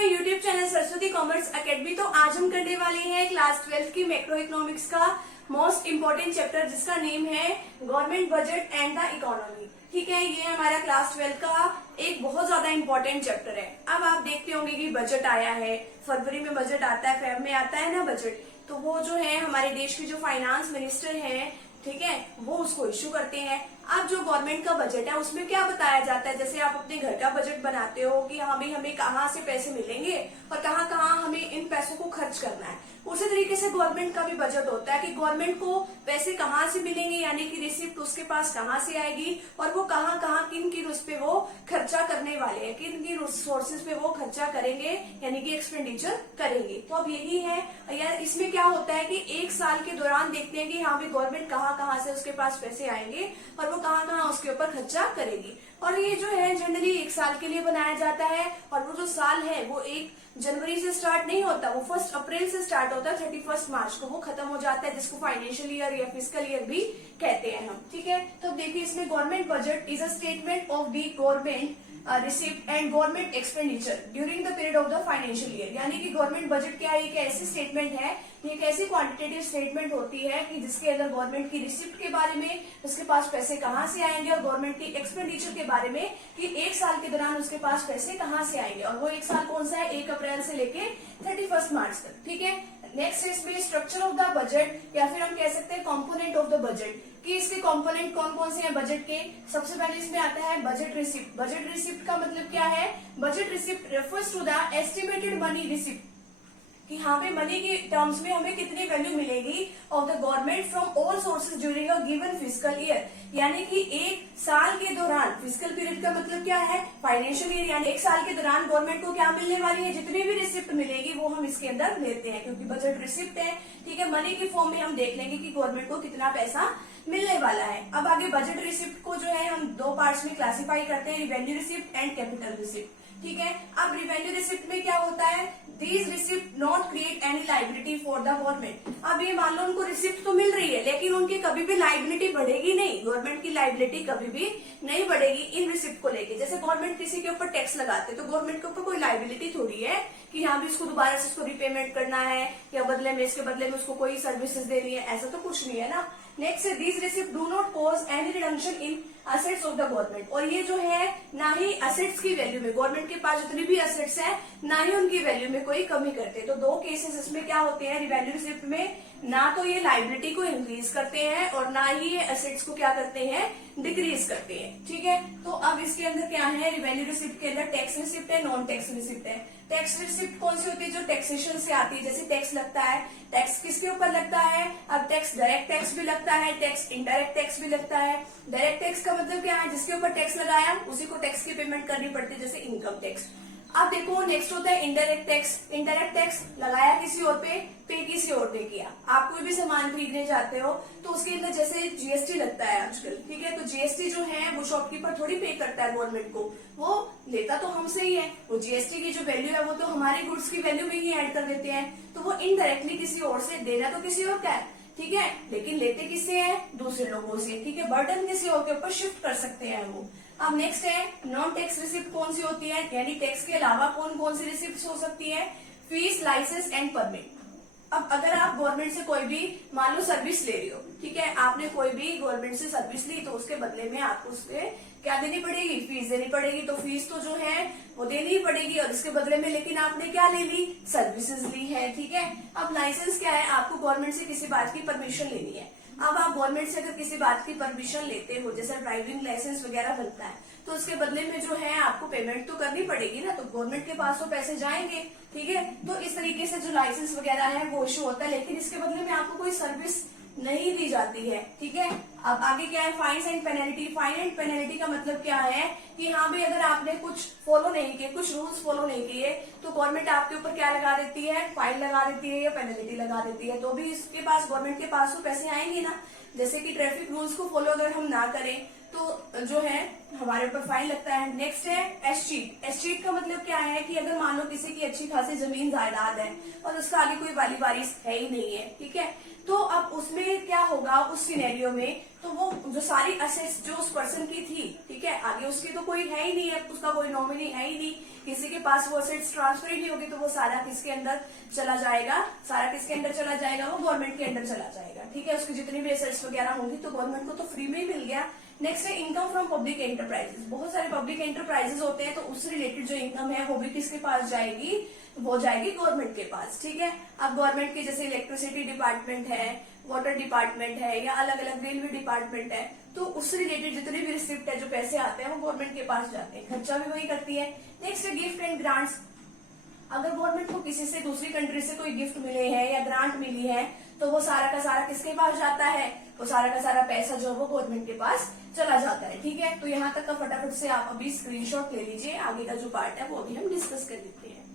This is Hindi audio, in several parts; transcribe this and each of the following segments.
My YouTube channel Saraswati commerce academy. तो आज हम करने वाले हैं क्लास 12 की मैक्रो इकोनॉमिक्स का मोस्ट इम्पोर्टेंट चैप्टर, जिसका नेम है government budget and the economy. ठीक है, ये हमारा क्लास 12 का एक बहुत ज्यादा इम्पोर्टेंट चैप्टर है। अब आप देखते होंगे कि बजट आया है, फरवरी में बजट आता है, फेब में आता है ना बजट। तो वो जो है हमारे देश के जो फाइनेंस मिनिस्टर हैं, ठीक है, वो उसको इश्यू करते हैं। अब जो गवर्नमेंट का बजट है उसमें क्या बताया जाता है, जैसे आप अपने घर का बजट बनाते हो कि हाँ भाई हमें कहाँ से पैसे मिलेंगे और कहाँ कहाँ हमें इन पैसों को खर्च करना है, उसी तरीके से गवर्नमेंट का भी बजट होता है कि गवर्नमेंट को पैसे कहाँ से मिलेंगे, यानी कि रिसिप्ट उसके पास कहाँ से आएगी और वो कहाँ कहाँ किन किन उस पे वो खर्चा करने वाले हैं, किन किन सोर्सेज पे वो खर्चा करेंगे, यानी कि एक्सपेंडिचर करेंगे। तो अब यही है यार, इसमें क्या होता है कि एक साल के दौरान देखते हैं कि हाँ भाई गवर्नमेंट कहाँ कहाँ से उसके पास पैसे आएंगे और वो कहाँ कहाँ उसके ऊपर खर्चा करेगी। और ये जो है जनरली एक साल के लिए बनाया जाता है, और वो जो साल है वो 1 जनवरी से स्टार्ट नहीं होता, वो 1 अप्रैल से स्टार्ट होता है, 31 मार्च को वो खत्म हो जाता है, जिसको फाइनेंशियल ईयर या फिजिकल ईयर भी कहते हैं हम। ठीक है, तो देखिए इसमें government budget is a statement of the government receipt and government expenditure during the period of the financial year. यानी कि गवर्नमेंट बजट क्या है, एक ऐसी स्टेटमेंट है, ये एक ऐसी क्वांटिटेटिव स्टेटमेंट होती है कि जिसके अंदर गवर्नमेंट की रिसिप्ट के बारे में, उसके पास पैसे कहाँ से आएंगे, और गवर्नमेंट की एक्सपेंडिचर के बारे में कि एक साल के दौरान उसके पास पैसे कहाँ से आएंगे। और वो एक साल कौन सा है, 1 अप्रैल से लेके 31 मार्च तक। ठीक है, नेक्स्ट इसमें स्ट्रक्चर ऑफ द बजट, या फिर हम कह सकते हैं कंपोनेंट ऑफ द बजट, कि इसके कंपोनेंट कौन कौन से हैं बजट के। सबसे पहले इसमें आता है बजट रिसिप्ट। बजट रिसिप्ट का मतलब क्या है, budget receipt refers to the estimated money receipt, कि हाँ भाई मनी की टर्म्स में हमें कितनी वैल्यू मिलेगी of the government from all sources during a given physical year. यानी कि एक साल के दौरान, फिजिकल पीरियड का मतलब क्या है, फाइनेंशियल ईयर, यानी एक साल के दौरान गवर्नमेंट को क्या मिलने वाली है, जितनी भी रिसिप्ट मिलेगी वो हम इसके अंदर लेते हैं, क्योंकि बजट रिसिप्ट है। ठीक है, मनी की फॉर्म में हम देख लेंगे कि गवर्नमेंट को कितना पैसा मिलने वाला है। अब आगे बजट रिसिप्ट को जो है हम 2 पार्ट्स में क्लासिफाई करते हैं, revenue receipt and capital receipt. ठीक है, अब रिवेन्यू रिसिप्ट में क्या होता है, these receipt not create any liability for the government. अब ये मान लो उनको रिसिप्ट तो मिल रही है, लेकिन उनकी कभी भी लाइबिलिटी बढ़ेगी नहीं, गवर्नमेंट की लाइबिलिटी कभी भी नहीं बढ़ेगी इन रिसिप्ट को लेके। जैसे गवर्नमेंट किसी के ऊपर टैक्स लगाते तो गवर्नमेंट के ऊपर कोई लाइबिलिटी थोड़ी है कि हाँ भी इसको दोबारा से इसको रिपेमेंट करना है, या बदले में इसके बदले में उसको कोई सर्विसेज देनी है, ऐसा तो कुछ नहीं है ना। Next, these receipt do not cause any reduction in assets of the government. और ये जो है ना ही असेट्स की वैल्यू में, गवर्नमेंट के पास जितनी भी असेट्स है ना ही उनकी वैल्यू में कोई कमी करते। तो 2 केसेस इसमें क्या होते हैं रिवेन्यू रिसिप्ट में, ना तो ये लाइबिलिटी को इंक्रीज करते हैं और ना ही ये असेट्स को क्या करते हैं, डिक्रीज करते हैं। ठीक है, तो अब इसके अंदर क्या है, रिवेन्यू रिसिप्ट के अंदर टैक्स रिसिप्ट है, नॉन टैक्स रिसिप्ट है। टैक्स रिसिप्ट कौन सी होती है, जो टैक्सेशन से आती है, जैसे टैक्स लगता है, टैक्स किसके ऊपर लगता है, अब टैक्स डायरेक्ट टैक्स भी लगता है, टैक्स इनडायरेक्ट टैक्स भी लगता है। डायरेक्ट टैक्स का मतलब क्या है, जिसके ऊपर टैक्स लगाया उसी को टैक्स की पेमेंट करनी पड़ती है, जैसे इनकम टैक्स। अब देखो नेक्स्ट होता है इनडायरेक्ट टैक्स। इनडायरेक्ट टैक्स लगाया किसी और पे किसी और ने किया। आप कोई भी सामान खरीदने जाते हो तो उसके अंदर जैसे जीएसटी लगता है आजकल, ठीक है, तो जीएसटी जो है वो शॉपकीपर थोड़ी पे करता है गवर्नमेंट को, वो लेता तो हमसे ही है। वो जीएसटी की जो वैल्यू है वो तो हमारे गुड्स की वैल्यू में ही ऐड कर देते हैं, तो वो इनडायरेक्टली किसी और से, देना तो किसी और का है, ठीक है, लेकिन लेते किससे हैं, दूसरे लोगों से। ठीक है, बर्डन किसी और के ऊपर शिफ्ट कर सकते हैं वो। अब नेक्स्ट है नॉन टैक्स रिसिप्ट कौन सी होती है, यानी टैक्स के अलावा कौन कौन सी रिसिप्ट हो सकती है, फीस, लाइसेंस एंड परमिट। अब अगर आप गवर्नमेंट से कोई भी मान लो सर्विस ले रही हो, ठीक है, आपने कोई भी गवर्नमेंट से सर्विस ली, तो उसके बदले में आपको उसके क्या देनी पड़ेगी, फीस देनी पड़ेगी। तो फीस तो जो है वो देनी ही पड़ेगी, और इसके बदले में लेकिन आपने क्या ले ली, सर्विसेज ली है। ठीक है, अब लाइसेंस क्या है, आपको गवर्नमेंट से किसी बात की परमिशन लेनी है। अब आप गवर्नमेंट से अगर किसी बात की परमिशन लेते हो, जैसे ड्राइविंग लाइसेंस वगैरह बनता है, तो उसके बदले में जो है आपको पेमेंट तो करनी पड़ेगी ना, तो गवर्नमेंट के पास तो पैसे जाएंगे। ठीक है, तो इस तरीके से जो लाइसेंस वगैरह है वो इशू होता है, लेकिन इसके बदले में आपको कोई सर्विस नहीं दी जाती है। ठीक है, अब आगे क्या है, fines and penalty. Fine and penalty का मतलब क्या है कि हाँ भाई अगर आपने कुछ फॉलो नहीं किए, कुछ रूल्स फॉलो नहीं किए, तो गवर्नमेंट आपके ऊपर क्या लगा देती है, फाइन लगा देती है या पेनल्टी लगा देती है। तो भी इसके पास, गवर्नमेंट के पास तो पैसे आएंगे ना। जैसे कि ट्रैफिक रूल्स को फॉलो अगर हम ना करें, तो जो है हमारे ऊपर फाइन लगता है। नेक्स्ट है एस्टीट। एस्टीट का मतलब क्या है कि अगर मान लो किसी की अच्छी खासी जमीन जायदाद है और उसका आगे कोई वाली वारिस है ही नहीं है, ठीक है, तो अब उसमें क्या होगा, उस सिनेरियो में तो वो जो सारी असेट्स जो उस पर्सन की थी, ठीक है, आगे उसकी तो कोई है ही नहीं है, उसका कोई नॉमिनी है ही नहीं, किसी के पास वो असेट्स ट्रांसफर ही नहीं होगी, तो वो सारा किसके अंदर चला जाएगा, सारा किसके अंदर चला जाएगा, वो गवर्नमेंट के अंदर चला जाएगा, ठीक है। उसकी जितनी भी एसेट्स वगैरह होंगी तो गवर्नमेंट को तो फ्री में ही मिल गया। नेक्स्ट है इनकम फ्रॉम पब्लिक एंटरप्राइजेस। बहुत सारे पब्लिक एंटरप्राइजेस होते हैं, तो उससे रिलेटेड जो इनकम है वो भी किसके पास जाएगी, वो जाएगी गवर्नमेंट के पास, ठीक है। अब गवर्नमेंट की जैसे इलेक्ट्रिसिटी डिपार्टमेंट है, वाटर डिपार्टमेंट है, या अलग अलग रेलवे डिपार्टमेंट है, तो उससे रिलेटेड जितने भी रिसिप्ट है, जो पैसे आते हैं, वो गवर्नमेंट के पास जाते हैं, खर्चा भी वही करती है। नेक्स्ट है गिफ्ट एंड ग्रांट्स। अगर गवर्नमेंट को किसी से दूसरी कंट्री से कोई गिफ्ट मिले हैं या ग्रांट मिली है, तो वो सारा का सारा किसके पास जाता है, वो सारा का सारा पैसा जो है वो गवर्नमेंट के पास चला जाता है, ठीक है। तो यहाँ तक का फटाफट से आप अभी स्क्रीनशॉट ले लीजिए, आगे का जो पार्ट है वो अभी हम डिस्कस कर लेते हैं।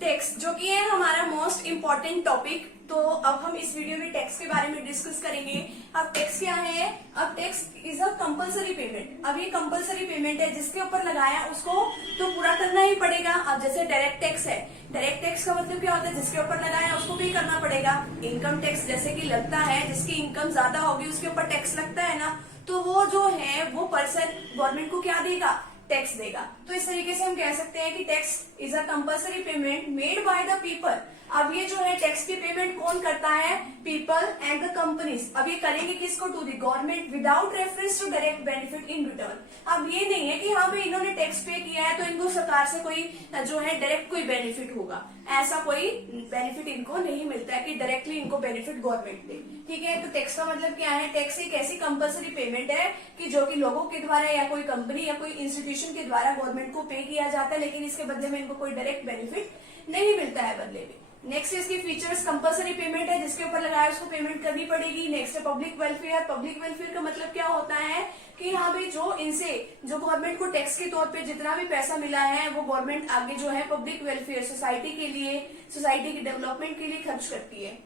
टैक्स जो कि है हमारा मोस्ट इम्पोर्टेंट टॉपिक, तो अब हम इस वीडियो में टैक्स के बारे में डिस्कस करेंगे। अब टैक्स क्या है, अब tax is a compulsory payment. अब ये कंपलसरी पेमेंट है, जिसके ऊपर लगाया उसको तो पूरा करना ही पड़ेगा। अब जैसे डायरेक्ट टैक्स है, डायरेक्ट टैक्स का मतलब क्या होता है, जिसके ऊपर लगाया उसको भी करना पड़ेगा। इनकम टैक्स जैसे कि लगता है, जिसकी इनकम ज्यादा होगी उसके ऊपर टैक्स लगता है ना, तो वो जो है वो पर्सन गवर्नमेंट को क्या देगा, टैक्स देगा। तो इस तरीके से हम कह सकते हैं कि tax is a compulsory payment made by the people. अब ये जो है टैक्स की पेमेंट कौन करता है, पीपल एंड द कंपनीज। अब ये करेंगे किसको, to the government without reference to direct benefit in return. अब ये नहीं है कि हाँ भाई इन्होंने टैक्स पे किया है तो इनको सरकार से कोई जो है डायरेक्ट कोई बेनिफिट होगा, ऐसा कोई बेनिफिट इनको नहीं मिलता है कि डायरेक्टली इनको बेनिफिट गवर्नमेंट दे, ठीक है। तो टैक्स का मतलब क्या है, टैक्स एक ऐसी कंपलसरी पेमेंट है कि जो कि लोगों के द्वारा या कोई कंपनी या कोई इंस्टीट्यूशन के द्वारा गवर्नमेंट को पे किया जाता है, लेकिन इसके बदले में इनको कोई डायरेक्ट बेनिफिट नहीं मिलता है बदले में। नेक्स्ट इसकी फीचर्स, कंपलसरी पेमेंट है, जिसके ऊपर लगाया उसको पेमेंट करनी पड़ेगी। नेक्स्ट है पब्लिक वेलफेयर। पब्लिक वेलफेयर का मतलब क्या होता है कि हाँ भाई जो इनसे जो गवर्नमेंट को टैक्स के तौर पे जितना भी पैसा मिला है वो गवर्नमेंट आगे जो है पब्लिक वेलफेयर, सोसाइटी के लिए, सोसाइटी के डेवलपमेंट के लिए खर्च करती है।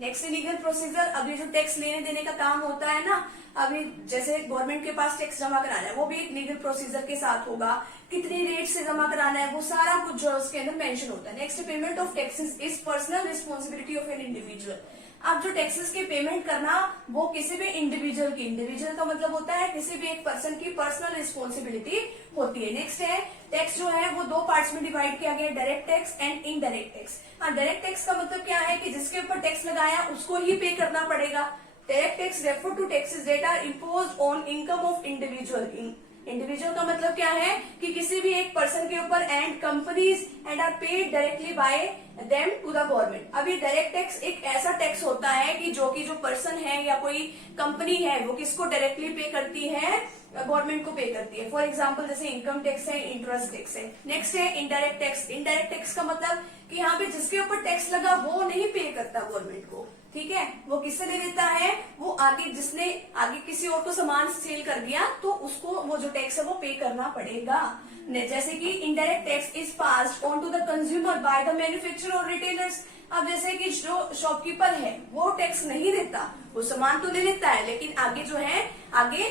Next legal procedure. अब ये जो टैक्स लेने देने का काम होता है ना, अभी जैसे गवर्नमेंट के पास टैक्स जमा कराना है, वो भी एक लीगल प्रोसीजर के साथ होगा। कितनी रेट से जमा कराना है वो सारा कुछ जो उसके अंदर मेंशन होता है। Next payment of taxes is personal responsibility of an individual. अब जो टैक्सेस के पेमेंट करना वो किसी भी इंडिविजुअल की, इंडिविजुअल का मतलब होता है किसी भी एक पर्सन की पर्सनल रिस्पॉन्सिबिलिटी होती है। नेक्स्ट है टैक्स जो है वो दो पार्ट्स में डिवाइड किया गया है, direct tax and indirect tax. हाँ, डायरेक्ट टैक्स का मतलब क्या है कि जिसके ऊपर टैक्स लगाया उसको ही पे करना पड़ेगा। Direct tax refer to taxes that are imposed on income of individual. Individual का मतलब क्या है कि किसी भी एक पर्सन के ऊपर and companies and are paid directly by them to the government. अभी डायरेक्ट टैक्स एक ऐसा टैक्स होता है कि जो पर्सन है या कोई कंपनी है वो किसको डायरेक्टली पे करती है, गवर्नमेंट को पे करती है। फॉर एग्जाम्पल जैसे इनकम टैक्स है, इंटरेस्ट टैक्स है। नेक्स्ट है इनडायरेक्ट टैक्स। इनडायरेक्ट टैक्स का मतलब कि यहाँ पे जिसके ऊपर टैक्स लगा वो नहीं पे करता गवर्नमेंट को, ठीक है, वो किससे दे देता है, वो आगे जिसने आगे किसी और को सामान सेल कर दिया तो उसको वो जो टैक्स है वो पे करना पड़ेगा। जैसे कि indirect tax is passed on to the consumer by the manufacturer और रिटेलर्स। अब जैसे कि जो शॉपकीपर है वो टैक्स नहीं देता, वो सामान तो ले लेता है, लेकिन आगे जो है आगे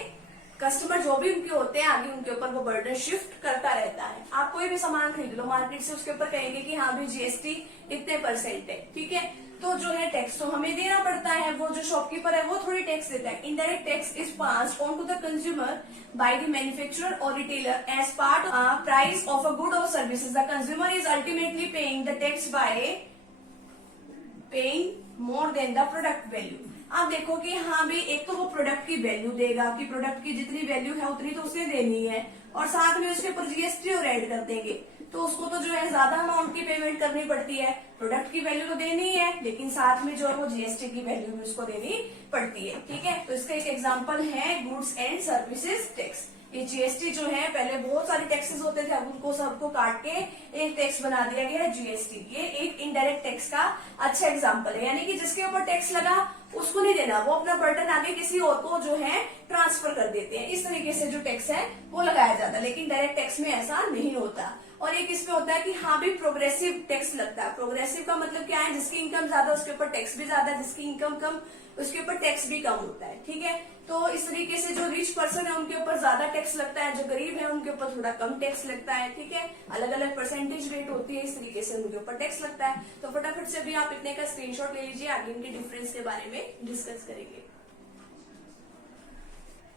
कस्टमर जो भी उनके होते हैं आगे उनके ऊपर वो बर्डन शिफ्ट करता रहता है। आप कोई भी सामान खरीद लो मार्केट से, उसके ऊपर कहेंगे कि हाँ भाई जीएसटी इतने % है, ठीक है, तो जो है टैक्स तो हमें देना पड़ता है, वो जो शॉपकीपर है वो थोड़ी टैक्स देता है। Indirect tax is passed on to the consumer by the manufacturer और retailer as part price of a good और services. The consumer is ultimately paying the tax by paying more than the product value. आप देखो कि हाँ भाई एक तो वो प्रोडक्ट की वैल्यू देगा कि प्रोडक्ट की जितनी वैल्यू है उतनी तो उसे देनी है, और साथ में उसके ऊपर जीएसटी और ऐड कर देंगे तो उसको तो जो है ज्यादा अमाउंट की पेमेंट करनी पड़ती है। प्रोडक्ट की वैल्यू तो देनी ही है, लेकिन साथ में जो है वो जीएसटी की वैल्यू भी उसको देनी पड़ती है, ठीक है। तो इसका एक एग्जाम्पल है गुड्स एंड सर्विसेज टैक्स। ये जीएसटी जो है पहले बहुत सारे टैक्सेस होते थे, अब उनको सबको काट के एक टैक्स बना दिया गया है जीएसटी। ये एक इनडायरेक्ट टैक्स का अच्छा एग्जांपल है, यानी कि जिसके ऊपर टैक्स लगा उसको नहीं देना, वो अपना बर्डन आगे किसी और को जो है ट्रांसफर कर देते हैं। इस तरीके से जो टैक्स है वो लगाया जाता है, लेकिन डायरेक्ट टैक्स में ऐसा नहीं होता। और एक इसमें होता है कि हाँ भी प्रोग्रेसिव टैक्स लगता है। प्रोग्रेसिव का मतलब क्या है, जिसकी इनकम ज्यादा उसके ऊपर टैक्स भी ज्यादा, जिसकी इनकम कम उसके ऊपर टैक्स भी कम होता है। ठीक है, तो इस तरीके से जो रिच पर्सन है उनके ऊपर ज्यादा टैक्स लगता है, जो गरीब है उनके ऊपर थोड़ा कम टैक्स लगता है। ठीक है, अलग अलग परसेंटेज रेट होती है, इस तरीके से उनके ऊपर टैक्स लगता है। तो फटाफट से अभी आप इतने का स्क्रीनशॉट ले लीजिए, आगे इनके डिफरेंस के बारे में डिस्कस करेंगे।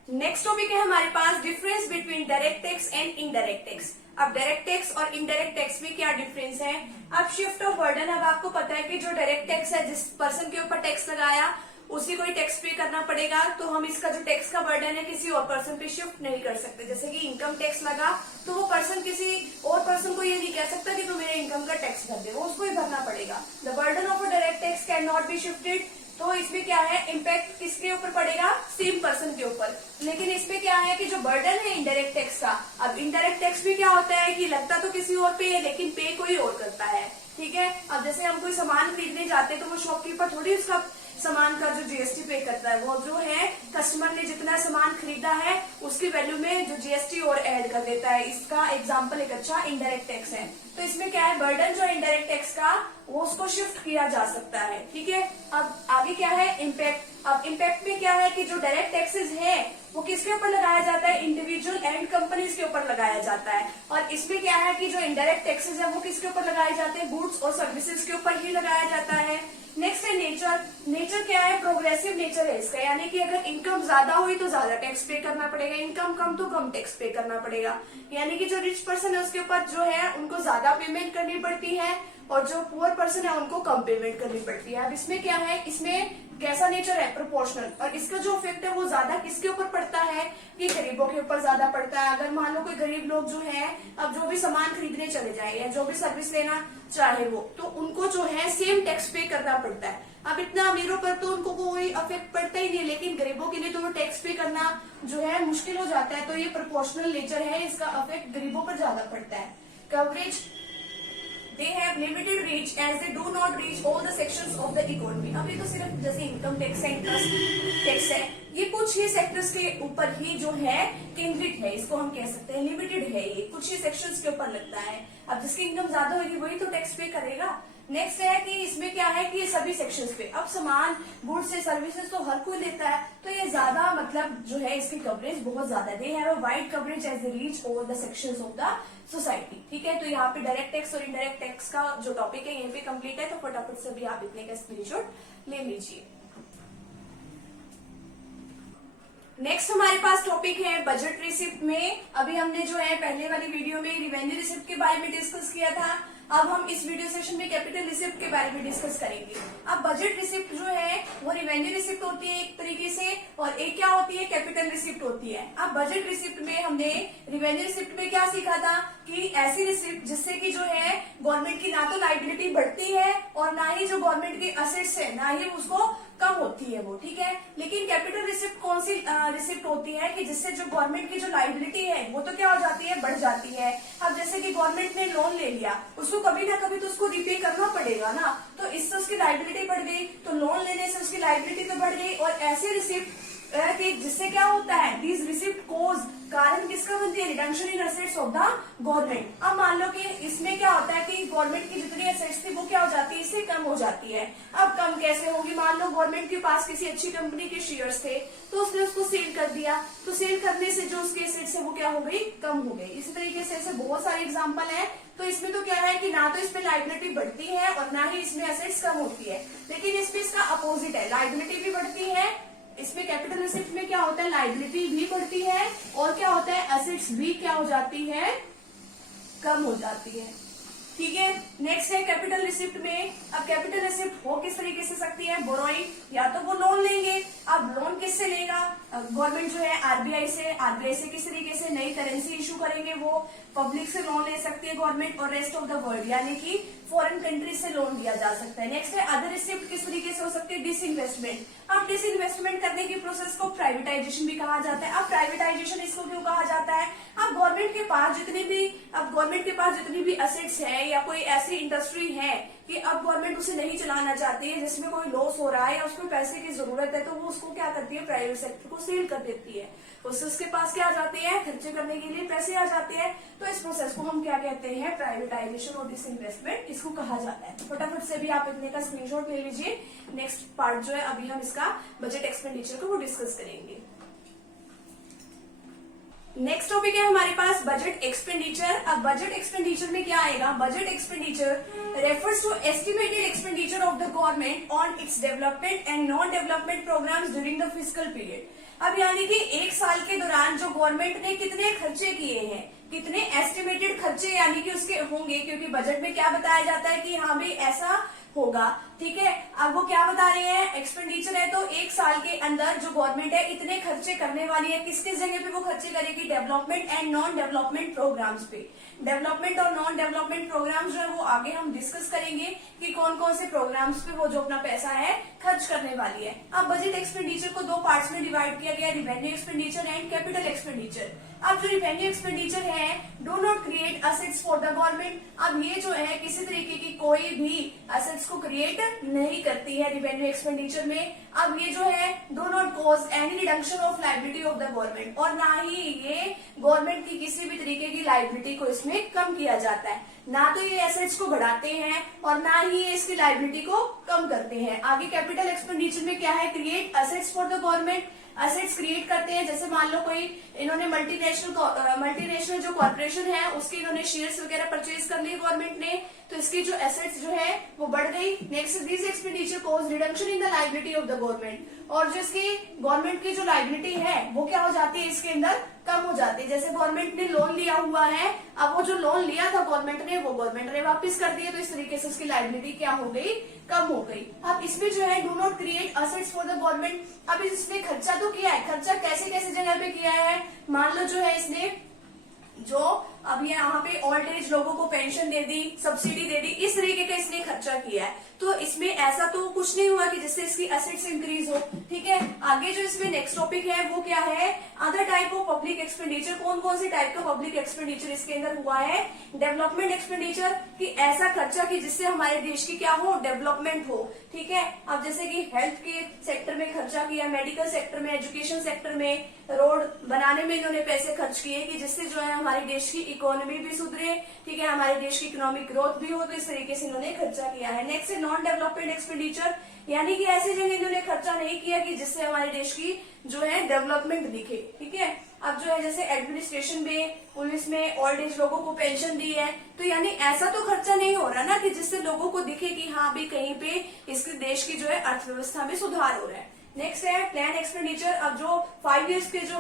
नेक्स्ट टॉपिक है हमारे पास difference between direct tax and indirect tax. अब डायरेक्ट टैक्स और इनडायरेक्ट टैक्स में क्या डिफरेंस है। अब शिफ्ट ऑफ बर्डन, अब आपको पता है कि जो डायरेक्ट टैक्स है, जिस पर्सन के ऊपर टैक्स लगाया उसी को ही टैक्स पे करना पड़ेगा, तो हम इसका जो टैक्स का बर्डन है किसी और पर्सन पे शिफ्ट नहीं कर सकते। जैसे कि इनकम टैक्स लगा तो वो पर्सन किसी और पर्सन को ये नहीं कह सकता कि तुम मेरे इनकम का टैक्स भर दे, वो उसको ही भरना पड़ेगा। The burden of a direct tax can not be shifted. तो इसमें क्या है, इम्पैक्ट किसके ऊपर पड़ेगा, सेम पर्सन के ऊपर। लेकिन इसमें क्या है कि जो बर्डन है इनडायरेक्ट टैक्स का, अब इनडायरेक्ट टैक्स भी क्या होता है कि लगता तो किसी और पे है लेकिन पे कोई और करता है। ठीक है, अब जैसे हम कोई सामान खरीदने जाते हैं तो वो शॉपकीपर थोड़ी उसका सामान का जो जीएसटी पे करता है, वो जो है कस्टमर ने जितना सामान खरीदा है उसकी वैल्यू में जो जीएसटी और ऐड कर देता है। इसका एग्जांपल एक अच्छा इनडायरेक्ट टैक्स है। तो इसमें क्या है, बर्डन जो इनडायरेक्ट टैक्स का वो उसको शिफ्ट किया जा सकता है। ठीक है, अब आगे क्या है, इम्पैक्ट। अब इम्पैक्ट में क्या है कि जो डायरेक्ट टैक्सेस है वो किसके ऊपर लगाया जाता है, इंडिविजुअल एंड कंपनीज के ऊपर लगाया जाता है। और इसमें क्या है कि जो इनडायरेक्ट टैक्सेस है वो किसके ऊपर लगाए जाते हैं, गुड्स और सर्विसेज के ऊपर ही लगाया जाता है। नेक्स्ट है नेचर। नेचर क्या है, प्रोग्रेसिव नेचर है इसका, यानी कि अगर इनकम ज्यादा हुई तो ज्यादा टैक्स पे करना पड़ेगा, इनकम कम तो कम टैक्स पे करना पड़ेगा। यानी कि जो रिच पर्सन है उसके ऊपर जो है उनको ज्यादा पेमेंट करनी पड़ती है और जो पुअर पर्सन है उनको कम पेमेंट करनी पड़ती है। अब इसमें क्या है, इसमें कैसा नेचर है, प्रोपोर्शनल। और इसका जो इफेक्ट है वो ज्यादा किसके ऊपर पड़ता है, ये गरीबों के ऊपर ज्यादा पड़ता है। अगर मान लो कोई गरीब लोग जो है अब जो भी सामान खरीदने चले जाए या जो भी सर्विस लेना चाहे वो, तो उनको जो है सेम टैक्स पे करना पड़ता है। अब इतना अमीरों पर तो उनको कोई इफेक्ट पड़ता ही नहीं, लेकिन गरीबों के लिए तो वो टैक्स पे करना जो है मुश्किल हो जाता है। तो ये प्रोपोर्शनल नेचर है, इसका इफेक्ट गरीबों पर ज्यादा पड़ता है। Coverage, they have limited reach as they do not reach all the sections of the economy। अब ये तो सिर्फ जैसे इनकम टैक्स है, इंटरेस्ट टैक्स है, ये कुछ ही सेक्टर्स के ऊपर ही जो है केंद्रित है, इसको हम कह सकते हैं लिमिटेड है, ये कुछ ही सेक्शंस के ऊपर लगता है। अब जिसकी इनकम ज्यादा होगी वही तो टैक्स पे करेगा। नेक्स्ट है कि इसमें क्या है कि सभी सेक्शंस पे, अब सामान गुड्स से सर्विसेज तो हर कोई लेता है, तो ये ज्यादा मतलब जो है इसकी कवरेज बहुत ज्यादा, they have a wide coverage as they reach over the sections of the society. ठीक है, तो यहाँ पे डायरेक्ट टैक्स और इनडायरेक्ट टैक्स का जो टॉपिक है यहीं पे कंप्लीट है। तो फटाफट से भी आप इतने का स्क्रीनशॉट ले लीजिए। नेक्स्ट हमारे पास टॉपिक है बजट रिसिप्ट में। अभी हमने जो है पहले वाली वीडियो में रिवेन्यू रिसिप्ट के बारे में डिस्कस किया था, अब हम इस वीडियो सेशन में कैपिटल रिसिप्ट के बारे में डिस्कस करेंगे। अब बजट रिसिप्ट जो है वो रिवेन्यू रिसिप्ट होती है एक तरीके से, और एक क्या होती है, कैपिटल रिसिप्ट होती है। अब बजट रिसिप्ट में हमने रिवेन्यू रिसिप्ट में क्या सीखा था कि ऐसी रिसिप्ट जिससे कि जो है गवर्नमेंट की ना तो लाइबिलिटी बढ़ती है और ना ही जो गवर्नमेंट के असेट्स है ना ही उसको कम होती है वो। ठीक है, लेकिन कैपिटल रिसिप्ट कौन सी रिसिप्ट होती है कि जिससे जो गवर्नमेंट की जो लाइबिलिटी है वो तो क्या हो जाती है, बढ़ जाती है। अब जैसे कि गवर्नमेंट ने लोन ले लिया, उसको कभी ना कभी तो उसको रिपे करना पड़ेगा ना, तो इससे उसकी लाइबिलिटी बढ़ गई, तो लोन लेने से उसकी लाइबिलिटी तो बढ़ गई। और ऐसी रिसिप्ट कि जिससे क्या होता है, दिस रिसिप्ट कोज, कारण किसका बनती है, reduction in assets of the government. अब मान लो कि इसमें क्या होता है कि गवर्नमेंट की जितनी असेट्स थी वो क्या हो जाती है, इससे कम हो जाती है। अब कम कैसे होगी, मान लो गवर्नमेंट के पास किसी अच्छी कंपनी के शेयर्स थे तो उसने उसको सेल कर दिया, तो सेल करने से जो उसके असेट्स है वो क्या हो गई, कम हो गई। इसी तरीके से ऐसे बहुत सारे एग्जाम्पल है। तो इसमें तो क्या है कि ना तो इसमें लाइबिलिटी बढ़ती है और ना ही इसमें असेट्स कम होती है, लेकिन इसमें इसका अपोजिट है, लाइबिलिटी भी बढ़ती है। इसमें कैपिटल रिसिप्ट में क्या होता है, लाइबिलिटी भी बढ़ती है और क्या होता है, असेट्स भी क्या हो जाती है, कम हो जाती है। ठीक है, नेक्स्ट है कैपिटल रिसिप्ट में। अब कैपिटल रिसिप्ट हो किस तरीके से सकती है, बोरोइंग, या तो वो लोन लेंगे। अब लोन किससे लेगा, गवर्नमेंट जो है आरबीआई से, आरबीआई से किस तरीके से नई करेंसी इशू करेंगे, वो पब्लिक से लोन ले सकती है गवर्नमेंट, और रेस्ट ऑफ द वर्ल्ड यानी कि फॉरेन कंट्रीज से लोन दिया जा सकता है। नेक्स्ट है अदर रिसिप्ट, किस तरीके से हो सकती है, डिसइन्वेस्टमेंट। अब डिसइन्वेस्टमेंट करने की प्रोसेस को प्राइवेटाइजेशन भी कहा जाता है। अब प्राइवेटाइजेशन इसको क्यों कहा जाता है, अब गवर्नमेंट के पास जितनी भी असेट्स है या कोई ऐसी इंडस्ट्री है कि अब गवर्नमेंट उसे नहीं चलाना चाहती है, जिसमें कोई लॉस हो रहा है या उसको पैसे की जरूरत है, तो वो उसको क्या करती है, प्राइवेट सेक्टर को को सेल कर देती है, उससे उसके पास क्या आ जाते हैं, खर्चे करने के लिए पैसे आ जाते हैं। तो इस प्रोसेस को हम क्या कहते हैं, प्राइवेटाइजेशन और डिसइन्वेस्टमेंट इसको कहा जाता है। फटाफट से भी आप इतने का स्क्रीनशॉट ले लीजिए। नेक्स्ट पार्ट जो है अभी हम इसका बजट एक्सपेंडिचर को वो डिस्कस करेंगे। नेक्स्ट टॉपिक है हमारे पास बजट एक्सपेंडिचर। अब बजट एक्सपेंडिचर में क्या आएगा, budget expenditure refers to estimated expenditure of the government on its development and non development programs during the fiscal period. अब यानी कि एक साल के दौरान जो गवर्नमेंट ने कितने खर्चे किए हैं, कितने एस्टिमेटेड खर्चे यानी कि उसके होंगे, क्योंकि बजट में क्या बताया जाता है कि हाँ भाई ऐसा होगा, ठीक है। अब वो क्या बता रहे हैं, एक्सपेंडिचर है तो एक साल के अंदर जो गवर्नमेंट है इतने खर्चे करने वाली है, किस किस जगह पे वो खर्चे करेगी, development and non development programs पे। डेवलपमेंट और नॉन डेवलपमेंट प्रोग्राम्स जो है वो आगे हम डिस्कस करेंगे कि कौन कौन से प्रोग्राम्स पे वो जो अपना पैसा है खर्च करने वाली है। अब बजट एक्सपेंडिचर को दो पार्ट्स में डिवाइड किया गया, revenue expenditure and capital expenditure. अब जो रिवेन्यू एक्सपेंडिचर है, do not create assets for the government. अब ये जो है किसी तरीके की कोई भी असेट्स को क्रिएट नहीं करती है रिवेन्यू एक्सपेंडिचर में। अब ये जो है do not cause any reduction of liability of the government, और ना ही ये गवर्नमेंट की किसी भी तरीके की लाइबिलिटी को इसमें कम किया जाता है। ना तो ये एसेट्स को बढ़ाते हैं और ना ही ये इसकी लाइबिलिटी को कम करते हैं। आगे कैपिटल एक्सपेंडिचर में क्या है, create assets for the government. Assets create करते हैं, जैसे मान लो कोई इन्होंने मल्टीनेशनल जो कॉर्पोरेशन है उसके इन्होंने शेयर्स वगैरह परचेज कर लिए गवर्नमेंट ने, तो इसकी जो एसेट्स जो है वो बढ़ गई। Next this expenditure cause reduction in the liability of the government, और जो इसकी गवर्नमेंट की जो लाइबिलिटी है वो क्या हो जाती है, इसके अंदर कम हो जाती है। जैसे गवर्नमेंट ने लोन लिया हुआ है, अब वो जो लोन लिया था गवर्नमेंट ने वो गवर्नमेंट ने वापस कर दिया, तो इस तरीके से उसकी लाइबिलिटी क्या हो गई, कम हो गई। अब इसमें जो है do not create assets for the government. अब इसने खर्चा तो किया है, खर्चा कैसे कैसे जगह पे किया है, मान लो जो है इसने जो अब यहाँ पे ओल्ड एज लोगों को पेंशन दे दी, सब्सिडी दे दी, इस तरीके का इसने खर्चा किया है। तो इसमें ऐसा तो कुछ नहीं हुआ कि जिससे इसकी एसेट्स इंक्रीज हो, ठीक है। आगे जो इसमें नेक्स्ट टॉपिक है वो क्या है, other type of public expenditure. कौन कौन से टाइप का पब्लिक एक्सपेंडिचर इसके अंदर हुआ है, डेवलपमेंट एक्सपेंडिचर, कि ऐसा खर्चा कि जिससे हमारे देश की क्या हो, डेवलपमेंट हो, ठीक है। अब जैसे कि हेल्थ के सेक्टर में खर्चा किया, मेडिकल सेक्टर में, एजुकेशन सेक्टर में, रोड बनाने में इन्होंने पैसे खर्च किए कि जिससे जो है हमारे देश की इकोनॉमी भी सुधरे, ठीक है, हमारे देश की इकोनॉमिक ग्रोथ भी हो, तो इस तरीके से इन्होंने खर्चा किया है। नेक्स्ट है नॉन डेवलपमेंट एक्सपेंडिचर, यानी कि ऐसी जगह इन्होंने खर्चा नहीं किया कि जिससे हमारे देश की जो है डेवलपमेंट दिखे, ठीक है। अब जो है जैसे एडमिनिस्ट्रेशन में, पुलिस में ओल्ड एज लोगों को पेंशन दी है, तो यानी ऐसा तो खर्चा नहीं हो रहा ना कि जिससे लोगों को दिखे कि हाँ भी कहीं पे इसके देश की जो है अर्थव्यवस्था में सुधार हो रहा है। नेक्स्ट है प्लान एक्सपेंडिचर। अब जो 5 इयर्स के जो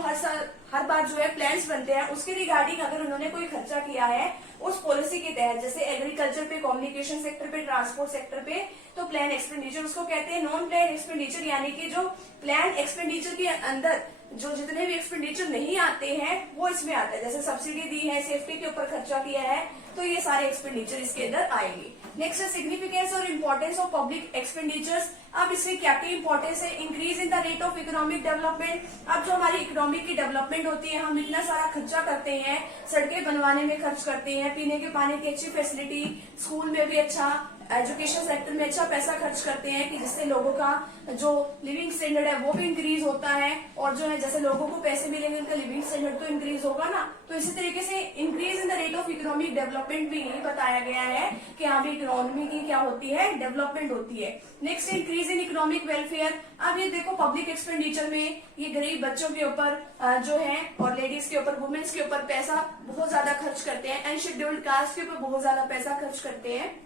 हर बार जो है प्लान्स बनते हैं उसके रिगार्डिंग अगर उन्होंने कोई खर्चा किया है उस पॉलिसी के तहत, जैसे एग्रीकल्चर पे, कम्युनिकेशन सेक्टर पे, ट्रांसपोर्ट सेक्टर पे, तो प्लान एक्सपेंडिचर उसको कहते हैं। नॉन प्लान एक्सपेंडिचर यानी कि जो प्लान एक्सपेंडिचर के अंदर जो जितने भी एक्सपेंडिचर नहीं आते हैं वो इसमें आता है, जैसे सब्सिडी दी है, सेफ्टी के ऊपर खर्चा किया है, तो ये सारे एक्सपेंडिचर इसके अंदर आएंगे। नेक्स्ट है सिग्निफिकेंस और इम्पोर्टेंस ऑफ पब्लिक एक्सपेंडिचर्स। अब इसकी क्या क्या इंपॉर्टेंस है, increase in the rate of economic development. अब जो हमारी इकोनॉमिक की डेवलपमेंट होती है, हम इतना सारा खर्चा करते हैं, सड़कें बनवाने में खर्च करते हैं, पीने के पानी की अच्छी फैसिलिटी, स्कूल में भी अच्छा, एजुकेशन सेक्टर में अच्छा पैसा खर्च करते हैं कि जिससे लोगों का जो लिविंग स्टैंडर्ड है वो भी इंक्रीज होता है, और जो है जैसे लोगों को पैसे मिलेंगे उनका लिविंग स्टैंडर्ड तो इंक्रीज होगा ना। तो इसी तरीके से increase in the rate of economic development भी यही बताया गया है कि हाँ भी इकोनॉमी की क्या होती है, डेवलपमेंट होती है। Next increase in economic welfare. अब ये देखो पब्लिक एक्सपेंडिचर में ये गरीब बच्चों के ऊपर जो है और लेडीज के ऊपर, वुमेन्स के ऊपर पैसा बहुत ज्यादा खर्च करते हैं, एंड शेड्यूल्ड कास्ट के ऊपर बहुत ज्यादा पैसा खर्च करते हैं,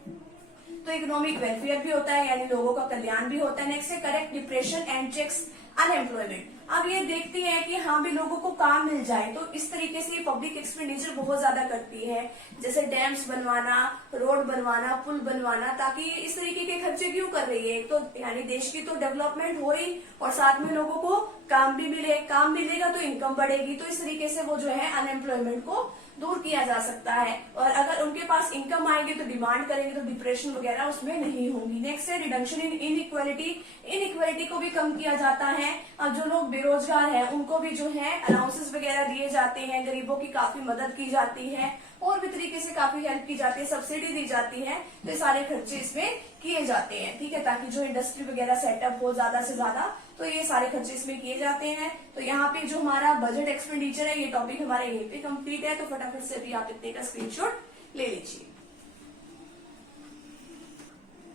तो इकोनॉमिक वेलफेयर भी होता है, यानी लोगों का कल्याण भी होता है। नेक्स्ट है correct depression and checks unemployment. अब ये देखती है कि हाँ भी लोगों को काम मिल जाए, तो इस तरीके से पब्लिक एक्सपेंडिचर बहुत ज्यादा करती है, जैसे डैम्स बनवाना, रोड बनवाना, पुल बनवाना, ताकि इस तरीके के खर्चे क्यों कर रही है, तो यानी देश की तो डेवलपमेंट हो रही और साथ में लोगों को काम भी मिले, काम मिलेगा तो इनकम बढ़ेगी, तो इस तरीके से वो जो है अनएम्प्लॉयमेंट को दूर किया जा सकता है। और अगर उनके पास इनकम आएंगे तो डिमांड करेंगे, तो डिप्रेशन वगैरह उसमें नहीं होंगी। नेक्स्ट है रिडक्शन इन इनइक्वालिटी। इनइक्वालिटी को भी कम किया जाता है। अब जो लोग बेरोजगार हैं उनको भी जो है अलाउंसेस वगैरह दिए जाते हैं, गरीबों की काफी मदद की जाती है, और भी तरीके से काफी हेल्प की जाती है, सब्सिडी दी जाती है, तो ये सारे खर्चे इसमें किए जाते हैं, ठीक है, ताकि जो इंडस्ट्री वगैरह सेटअप हो, ज्यादा से ज्यादा तो ये सारे खर्चे इसमें किए जाते हैं। तो यहाँ पे जो हमारा बजट एक्सपेंडिचर है ये टॉपिक हमारे यहीं पे कंप्लीट है। तो फटाफट से अभी आप इतने का स्क्रीनशॉट ले लीजिए।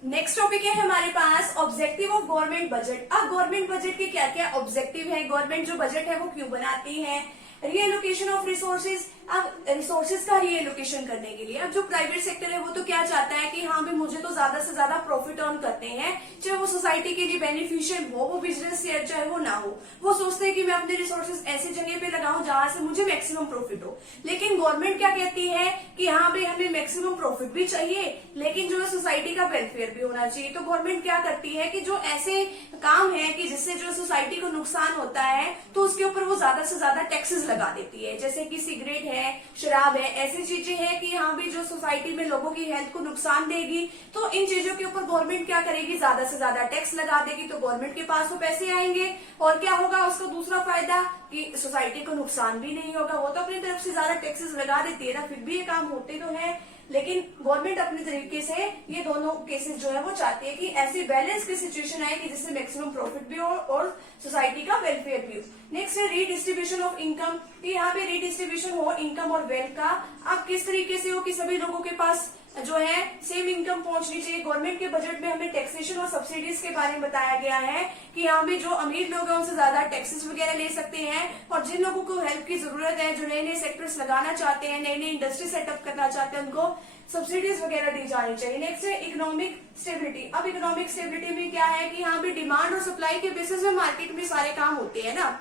नेक्स्ट टॉपिक है हमारे पास ऑब्जेक्टिव ऑफ गवर्नमेंट बजट। अब गवर्नमेंट बजट के क्या क्या ऑब्जेक्टिव है, गवर्नमेंट जो बजट है वो क्यों बनाती है, रीएलोकेशन ऑफ रिसोर्सेज। अब रिसोर्सेज का रीएलोकेशन करने के लिए अब जो प्राइवेट सेक्टर है वो तो क्या चाहता है कि हाँ भी मुझे तो ज्यादा से ज्यादा प्रॉफिट अर्न करते हैं, चाहे वो सोसाइटी के लिए बेनिफिशियल हो, वो बिजनेस शेयर चाहे वो ना हो। वो सोचते हैं कि मैं अपने रिसोर्सेज ऐसी जगह पे लगाऊं जहां से मुझे मैक्सिमम प्रॉफिट हो। लेकिन गवर्नमेंट क्या कहती है कि हाँ भाई हमें मैक्सिमम प्रॉफिट भी चाहिए लेकिन जो है सोसाइटी का वेलफेयर भी होना चाहिए। तो गवर्नमेंट क्या करती है कि जो ऐसे काम है कि जिससे जो सोसाइटी को नुकसान होता है तो उसके ऊपर वो ज्यादा से ज्यादा टैक्सेस लगा देती है। जैसे कि सिगरेट है, शराब है, ऐसी चीजें हैं कि यहाँ भी जो सोसाइटी में लोगों की हेल्थ को नुकसान देगी तो इन चीजों के ऊपर गवर्नमेंट क्या करेगी, ज्यादा से ज्यादा टैक्स लगा देगी। तो गवर्नमेंट के पास तो पैसे आएंगे और क्या होगा उसका दूसरा फायदा कि सोसाइटी को नुकसान भी नहीं होगा। वो तो अपनी तरफ से ज्यादा टैक्सेस लगा देती है ना, फिर भी ये काम होते तो है। लेकिन गवर्नमेंट अपने तरीके से ये दोनों केसेस जो है वो चाहती है कि ऐसी बैलेंस की सिचुएशन आए कि जिससे मैक्सिमम प्रॉफिट भी हो और सोसाइटी का वेलफेयर भी हो। नेक्स्ट है रीडिस्ट्रीब्यूशन ऑफ इनकम, कि यहाँ पे रीडिस्ट्रीब्यूशन हो इनकम और वेल्थ का। अब किस तरीके से हो कि सभी लोगों के पास जो है सेम इनकम पहुंचनी चाहिए। गवर्नमेंट के बजट में हमें टैक्सेशन और सब्सिडीज के बारे में बताया गया है कि यहाँ पे जो अमीर लोग हैं उनसे ज्यादा टैक्सेस वगैरह ले सकते हैं और जिन लोगों को हेल्प की जरूरत है, जो नए नए सेक्टर्स लगाना चाहते हैं, नई नई इंडस्ट्री सेटअप करना चाहते हैं, उनको सब्सिडीज वगैरह दी जानी चाहिए। नेक्स्ट है इकोनॉमिक स्टेबिलिटी। अब इकोनॉमिक स्टेबिलिटी में क्या है कि यहाँ पे डिमांड और सप्लाई के बेसिस में मार्केट में सारे काम होते हैं ना।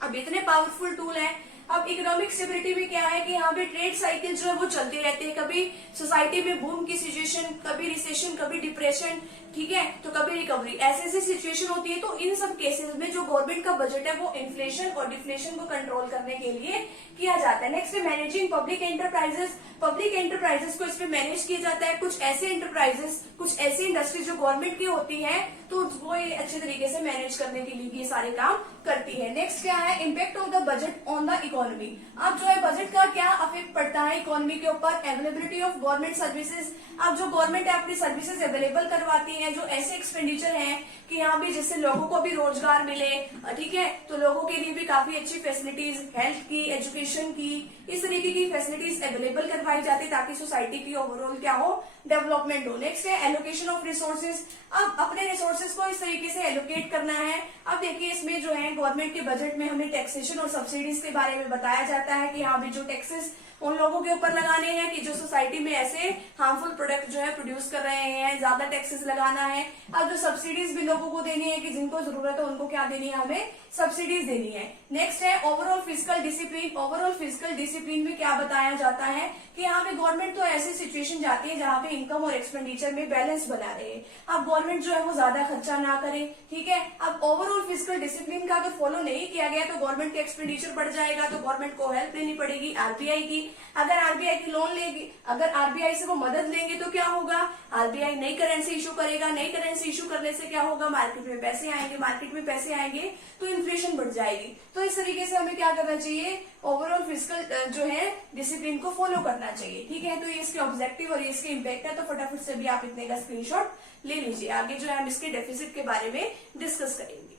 अब इतने पावरफुल टूल है। अब इकोनॉमिक स्टेबिलिटी में क्या है कि यहाँ पे ट्रेड साइकिल जो है वो चलते रहते हैं। कभी सोसाइटी में बूम की सिचुएशन, कभी रिसेशन, कभी डिप्रेशन, ठीक है, तो कभी रिकवरी, ऐसे ऐसी सिचुएशन होती है। तो इन सब केसेस में जो गवर्नमेंट का बजट है वो इन्फ्लेशन और डिफ्लेशन को कंट्रोल करने के लिए किया जाता है। नेक्स्ट है managing public enterprises. Public enterprises को इसमें मैनेज किया जाता है। कुछ ऐसे एंटरप्राइजेस, कुछ ऐसी इंडस्ट्री जो गवर्नमेंट की होती है तो वो ये अच्छे तरीके से मैनेज करने के लिए ये सारे काम करती है। नेक्स्ट क्या है impact of the budget on the economy. अब जो है बजट का क्या इफेक्ट पड़ता है इकोनॉमी के ऊपर। Availability of government services. अब जो गवर्नमेंट है अपनी सर्विसेज अवेलेबल करवाती है, जो ऐसे एक्सपेंडिचर है कि यहाँ भी जिससे लोगों को भी रोजगार मिले, ठीक है, तो लोगों के लिए भी काफी अच्छी फैसिलिटीज, हेल्थ की, एजुकेशन की, इस तरीके की फैसिलिटीज अवेलेबल करवाई जाती ताकि सोसाइटी की ओवरऑल क्या हो, डेवलपमेंट हो। नेक्स्ट है एलोकेशन ऑफ रिसोर्सेज। अब अपने रिसोर्सेज को इस तरीके से एलोकेट करना है। अब देखिए इसमें जो है गवर्नमेंट के बजट में हमें टैक्सेशन और सब्सिडीज के बारे में बताया जाता है कि यहाँ भी जो टैक्सेस उन लोगों के ऊपर लगाने हैं कि जो सोसाइटी में ऐसे हार्मफुल प्रोडक्ट जो है प्रोड्यूस कर रहे हैं, ज्यादा टैक्सेस लगाना है। अब जो सब्सिडीज भी लोगों को देनी है कि जिनको जरूरत है उनको क्या देनी है, हमें सब्सिडीज देनी है। नेक्स्ट है overall physical discipline. Overall physical discipline में क्या बताया जाता है कि यहाँ पे गवर्नमेंट तो ऐसी सिचुएशन जाती है जहाँ पे इनकम और एक्सपेंडिचर में बैलेंस बना रहे। अब गवर्नमेंट जो है वो ज्यादा खर्चा ना करे, ठीक है। अब ओवरऑल फिजिकल डिसिप्लिन का अगर फॉलो नहीं किया गया तो गवर्नमेंट का एक्सपेंडिचर बढ़ जाएगा, तो गवर्नमेंट को हेल्प लेनी पड़ेगी आरबीआई की। अगर आरबीआई की लोन लेगी, अगर आरबीआई से वो मदद लेंगे तो क्या होगा, आरबीआई नई करेंसी इशू करेगा। नई करेंसी इशू करने से क्या होगा, मार्केट में पैसे आएंगे, मार्केट में पैसे आएंगे तो इन्फ्लेशन बढ़ जाएगी। तो इस तरीके से हमें क्या करना चाहिए, ओवरऑल फिजिकल जो है डिसिप्लिन को फॉलो करना चाहिए, ठीक है। तो ये इसके ऑब्जेक्टिव और ये इसके इम्पैक्ट है। तो फटाफट से भी आप इतने का स्क्रीनशॉट ले लीजिए। आगे जो है हम इसके डेफिसिट के बारे में डिस्कस करेंगे।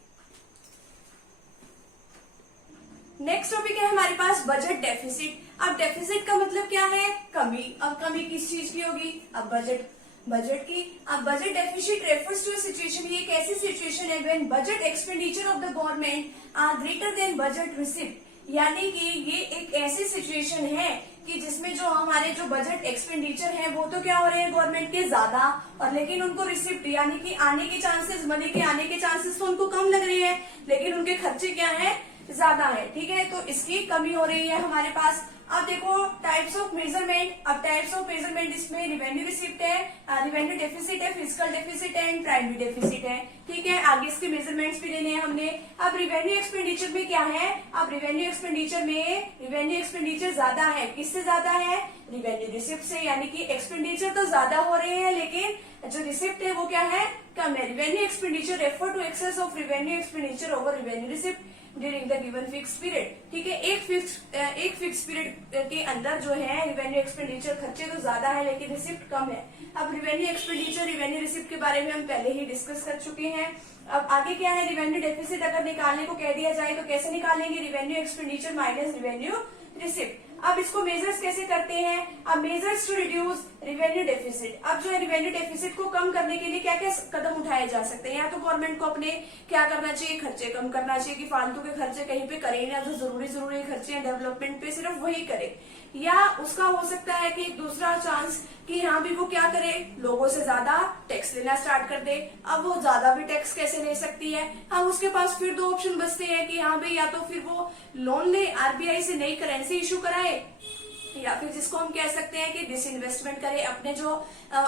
नेक्स्ट टॉपिक है हमारे पास बजट डेफिसिट। अब डेफिसिट का मतलब क्या है, कमी। अब कमी किस चीज की होगी, अब बजट की। अब budget deficit refers to a situation, ये एक ऐसी सिचुएशन है when budget expenditure of the government are greater than budget receipt. यानी कि ये एक ऐसी सिचुएशन है कि जिसमें जो हमारे जो बजट एक्सपेंडिचर है वो तो क्या हो रहे हैं गवर्नमेंट के ज्यादा, और लेकिन उनको रिसिप्ट यानी कि आने के चांसेस, मनी के आने के चांसेस तो उनको कम लग रहे हैं लेकिन उनके खर्चे क्या है, ज्यादा है, ठीक है। तो इसकी कमी हो रही है हमारे पास। अब देखो टाइप्स ऑफ मेजरमेंट। अब टाइप्स ऑफ मेजरमेंट इसमें रिवेन्यू रिसिप्ट है, रिवेन्यू डेफिसिट है, फिजिकल डेफिसिट है एंड प्राइमरी डेफिसिट है, ठीक है। आगे इसके मेजरमेंट्स भी लेने हैं हमने। अब रिवेन्यू एक्सपेंडिचर में क्या है, अब रिवेन्यू एक्सपेंडिचर ज्यादा है, किससे ज्यादा है, रिवेन्यू रिसिप्ट से। यानी कि एक्सपेंडिचर तो ज्यादा हो रहे हैं लेकिन जो रिसिप्ट है वो क्या है, कम है। Revenue expenditure refer to excess of revenue expenditure over revenue receipt. During the given fix period. ठीक है, एक फिक्स पीरियड के अंदर जो है रिवेन्यू एक्सपेंडिचर खर्चे तो ज्यादा है लेकिन रिसिप्ट कम है। अब रिवेन्यू एक्सपेंडिचर रिवेन्यू रिसिप्ट के बारे में हम पहले ही डिस्कस कर चुके हैं। अब आगे क्या है, रिवेन्यू डेफिसिट अगर निकालने को कह दिया जाए तो कैसे निकालेंगे, revenue expenditure minus revenue receipt. अब इसको मेजर्स कैसे करते हैं, अब measures to reduce revenue deficit. अब जो है रिवेन्यू डेफिसिट को कम करने के लिए क्या क्या कदम उठाए जा सकते हैं, या तो गवर्नमेंट को अपने क्या करना चाहिए, खर्चे कम करना चाहिए कि फालतू के खर्चे कहीं पे करे ना, जो जरूरी खर्चे हैं डेवलपमेंट पे सिर्फ वही करे। या उसका हो सकता है कि दूसरा चांस कि यहाँ भी वो क्या करे, लोगों से ज्यादा टैक्स लेना स्टार्ट कर दे। अब वो ज्यादा भी टैक्स कैसे ले सकती है, अब उसके पास फिर दो ऑप्शन बचते हैं कि यहाँ भी या तो फिर वो लोन ले, आरबीआई से नई करेंसी इशू कराए, या फिर जिसको हम कह सकते हैं कि डिसइन्वेस्टमेंट करे, अपने जो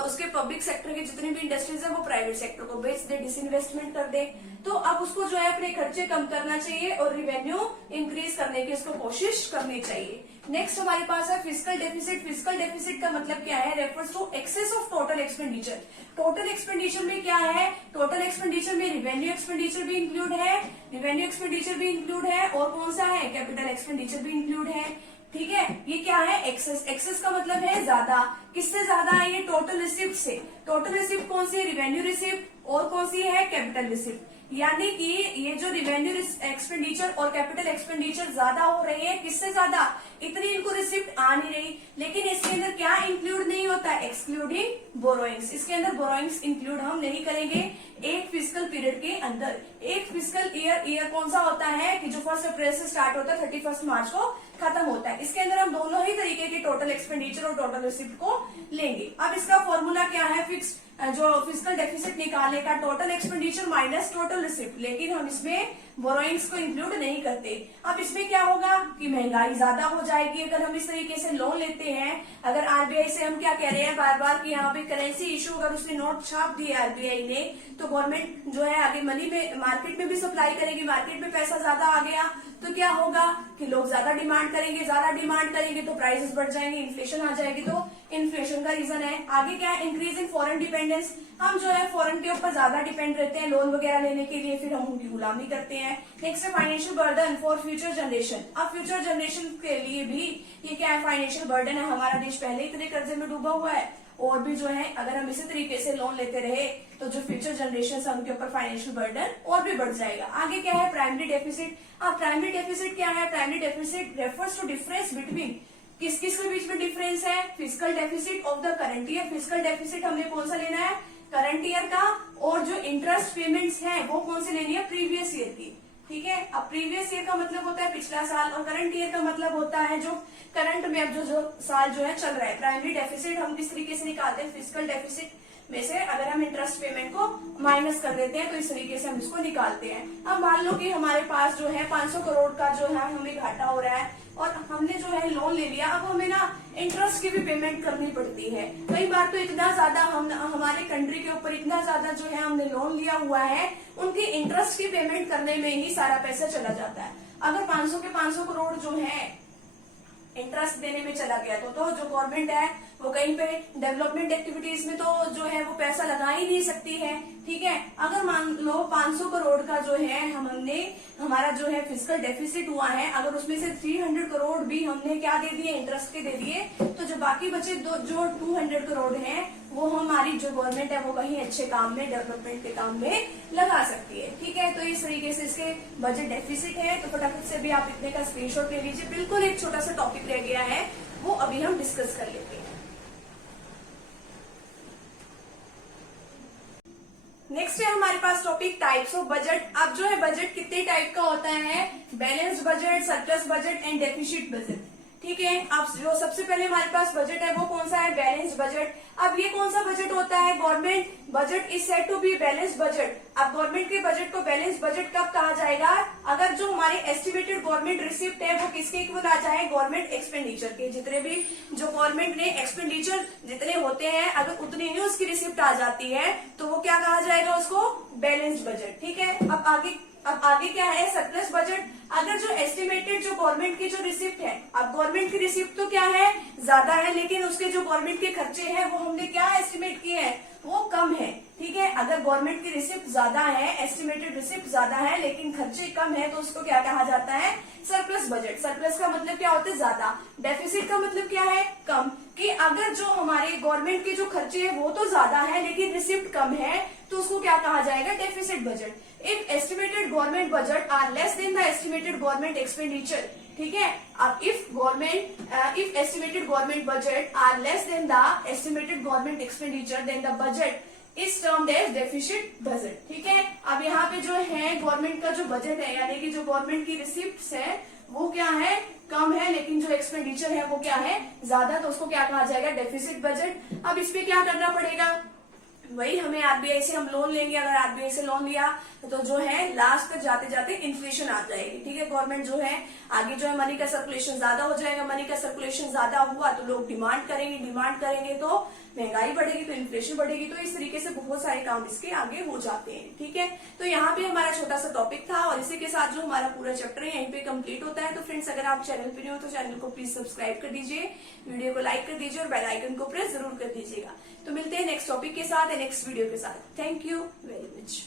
उसके पब्लिक सेक्टर के जितने भी इंडस्ट्रीज है वो प्राइवेट सेक्टर को बेच दे, डिसइन्वेस्टमेंट कर दे। तो अब उसको जो है अपने खर्चे कम करना चाहिए और रिवेन्यू इंक्रीज करने की उसको कोशिश करनी चाहिए। नेक्स्ट हमारे पास है फिस्कल डेफिसिट। फिस्कल डेफिसिट का मतलब क्या है, refers to excess of total expenditure. Total expenditure में क्या है, टोटल एक्सपेंडिचर में रिवेन्यू एक्सपेंडिचर भी इंक्लूड है, रिवेन्यू एक्सपेंडिचर भी इंक्लूड है, और कौन सा है, कैपिटल एक्सपेंडिचर भी इंक्लूड है। ठीक है, ये क्या है, एक्सेस। एक्सेस का मतलब है ज्यादा, किससे ज्यादा है, ये टोटल रिसिप्ट से। टोटल रिसिप्ट कौन सी है, रिवेन्यू रिसिप्ट, और कौन सी है, कैपिटल रिसिप्ट। यानी कि ये जो रिवेन्यू एक्सपेंडिचर और कैपिटल एक्सपेंडिचर ज्यादा हो रही है, किससे ज्यादा, इतनी इनको रिसिप्ट आ नहीं रही, लेकिन इसके अंदर क्या इंक्लूड नहीं होता, एक्सक्लूडिंग बोरोइंग्स। इसके अंदर बोरोइंग्स इंक्लूड हम नहीं करेंगे एक फिस्कल पीरियड के अंदर। एक फिस्कल ईयर कौन सा होता है कि जो 1 अप्रैल से स्टार्ट होता है 31 मार्च को खत्म होता है। इसके अंदर हम दोनों ही तरीके के टोटल एक्सपेंडिचर और टोटल रिसिप्ट को लेंगे। अब इसका फॉर्मूला क्या है, फिक्स जो फिस्कल डेफिसिट निकालने का, total expenditure minus total receipt, लेकिन हम इसमें बोरोइंग्स को इंक्लूड नहीं करते। अब इसमें क्या होगा कि महंगाई ज्यादा हो जाएगी अगर हम इस तरीके से लोन लेते हैं। अगर आरबीआई से हम क्या कह रहे हैं बार बार कि यहाँ पे करेंसी इशू, अगर उसने नोट छाप दिए आरबीआई ने, तो गवर्नमेंट जो है आगे मनी में मार्केट में भी सप्लाई करेगी, मार्केट में पैसा ज्यादा आ गया तो क्या होगा कि लोग ज्यादा डिमांड करेंगे, ज्यादा डिमांड करेंगे तो प्राइसेस बढ़ जाएंगे, इन्फ्लेशन आ जाएगी, तो इन्फ्लेशन का रीजन है। आगे क्या है, इंक्रीज इन फॉरेन डिपेंडेंस। हम जो है फॉरेन के ऊपर ज्यादा डिपेंड रहते हैं लोन वगैरह लेने के लिए, फिर हम उनकी गुलामी करते हैं। नेक्स्ट है financial burden for future generation. अब फ्यूचर जनरेशन के लिए भी ये क्या है, फाइनेंशियल बर्डन है। हमारा देश पहले इतने कर्जे में डूबा हुआ है, और भी जो है अगर हम इसी तरीके से लोन लेते रहे तो जो फ्यूचर जनरेशन है उनके ऊपर फाइनेंशियल बर्डन और भी बढ़ जाएगा। आगे क्या है, प्राइमरी डेफिसिट। अब प्राइमरी डेफिसिट क्या है, primary deficit refers to difference between, किस किस के बीच में डिफरेंस है, fiscal deficit of the current year. Fiscal deficit हमने कौन सा लेना है, करंट ईयर का, और जो इंटरेस्ट पेमेंट्स हैं वो कौन सी लेनी है, प्रीवियस ईयर की। ठीक है, अब प्रीवियस ईयर का मतलब होता है पिछला साल, और करंट ईयर का मतलब होता है जो करंट में अब जो साल जो है चल रहा है। प्राइमरी डेफिसिट हम किस तरीके से निकालते हैं, फिस्कल डेफिसिट में से अगर हम इंटरेस्ट पेमेंट को माइनस कर देते हैं तो इस तरीके से हम इसको निकालते हैं। अब मान लो कि हमारे पास जो है 500 करोड़ का जो है हमें घाटा हो रहा है, और हमने जो है लोन ले लिया, अब हमें ना इंटरेस्ट की भी पेमेंट करनी पड़ती है। कई बार तो इतना ज्यादा हम हमारे कंट्री के ऊपर इतना ज्यादा जो है हमने लोन लिया हुआ है, उनकी इंटरेस्ट की पेमेंट करने में ही सारा पैसा चला जाता है। अगर 500 के 500 करोड़ जो है इंटरेस्ट देने में चला गया तो जो गवर्नमेंट है वो कहीं पे डेवलपमेंट एक्टिविटीज में तो जो है वो पैसा लगा ही नहीं सकती है। ठीक है, अगर मान लो 500 करोड़ का जो है हमने हमारा जो है फिस्कल डेफिसिट हुआ है, अगर उसमें से 300 करोड़ भी हमने क्या दे दिए, इंटरेस्ट के दे दिए, तो जो बाकी बचे जो 200 करोड़ हैं वो हमारी जो गवर्नमेंट है वो कहीं अच्छे काम में, डेवलपमेंट के काम में लगा सकती है। ठीक है, तो इस तरीके से इसके बजट डेफिसिट है। तो फटाफट से भी आप इतने का स्क्रीनशॉट ले लीजिए। बिल्कुल एक छोटा सा टॉपिक रह गया है, वो अभी हम डिस्कस कर लेते हैं। नेक्स्ट है हमारे पास टॉपिक टाइप्स ऑफ बजट। अब जो है बजट कितने टाइप का होता है, balanced budget, surplus budget and deficit budget. ठीक है, अब जो सबसे पहले हमारे पास बजट है वो कौन सा है, बैलेंस्ड बजट। अब ये कौन सा बजट होता है, government budget is said to be balanced budget. अब गवर्नमेंट के बजट को बैलेंस्ड बजट कब कहा जाएगा, अगर जो हमारे एस्टिमेटेड गवर्नमेंट रिसिप्ट है वो किसके इक्वल आ जाए, गवर्नमेंट एक्सपेंडिचर के। जितने भी जो गवर्नमेंट ने एक्सपेंडिचर जितने होते होते हैं, अगर उतनी ही उसकी रिसिप्ट आ जाती है तो वो क्या कहा जाएगा, उसको बैलेंस्ड बजट। ठीक है, अब आगे क्या है, सरप्लस बजट। अगर जो एस्टिमेटेड जो गवर्नमेंट की जो रिसिप्ट है, अब गवर्नमेंट की रिसिप्ट तो क्या है, ज्यादा है, लेकिन उसके जो गवर्नमेंट के खर्चे हैं वो हमने क्या एस्टिमेट किए हैं, वो कम है। ठीक है, अगर गवर्नमेंट की रिसिप्ट ज्यादा है, एस्टिमेटेड रिसिप्ट ज्यादा है, लेकिन खर्चे कम है, तो उसको क्या कहा जाता है, सरप्लस बजट। सरप्लस का मतलब क्या होता है, ज्यादा। डेफिसिट का मतलब क्या है, कम। कि अगर जो हमारे गवर्नमेंट के जो खर्चे हैं वो तो ज्यादा है लेकिन रिसिप्ट कम है, तो उसको क्या कहा जाएगा, deficit budget. If estimated government budget are less than the estimated government expenditure. ठीक है, अब if estimated government budget are less than the estimated government expenditure, then the budget is termed as deficit budget. ठीक है, अब यहाँ पे जो है गवर्नमेंट का जो बजट है, यानी कि जो गवर्नमेंट की रिसिप्ट्स है वो क्या है, कम है, लेकिन जो एक्सपेंडिचर है वो क्या है, ज्यादा, तो उसको क्या कहा जाएगा, डेफिसिट बजट। अब इस पे क्या करना पड़ेगा, वही हमें आरबीआई से हम लोन लेंगे, अगर आरबीआई से लोन लिया तो जो है लास्ट तक जाते जाते इन्फ्लेशन आ जाएगी। ठीक है, गवर्नमेंट जो है आगे जो है मनी का सर्कुलेशन ज्यादा हो जाएगा, मनी का सर्कुलेशन ज्यादा हुआ तो लोग डिमांड करेंगे तो महंगाई बढ़ेगी, तो इन्फ्लेशन बढ़ेगी, तो इस तरीके से बहुत सारे काम इसके आगे हो जाते हैं। ठीक है, तो यहाँ पे हमारा छोटा सा टॉपिक था और इसी के साथ जो हमारा पूरा चैप्टर है यहीं पे कंप्लीट होता है। तो फ्रेंड्स, अगर आप चैनल पे नहीं हो तो चैनल को प्लीज सब्सक्राइब कर दीजिए, वीडियो को लाइक कर दीजिए और बेल आइकन को प्रेस जरूर कर दीजिएगा। तो मिलते हैं नेक्स्ट टॉपिक के साथ, नेक्स्ट वीडियो के साथ। Thank you very much.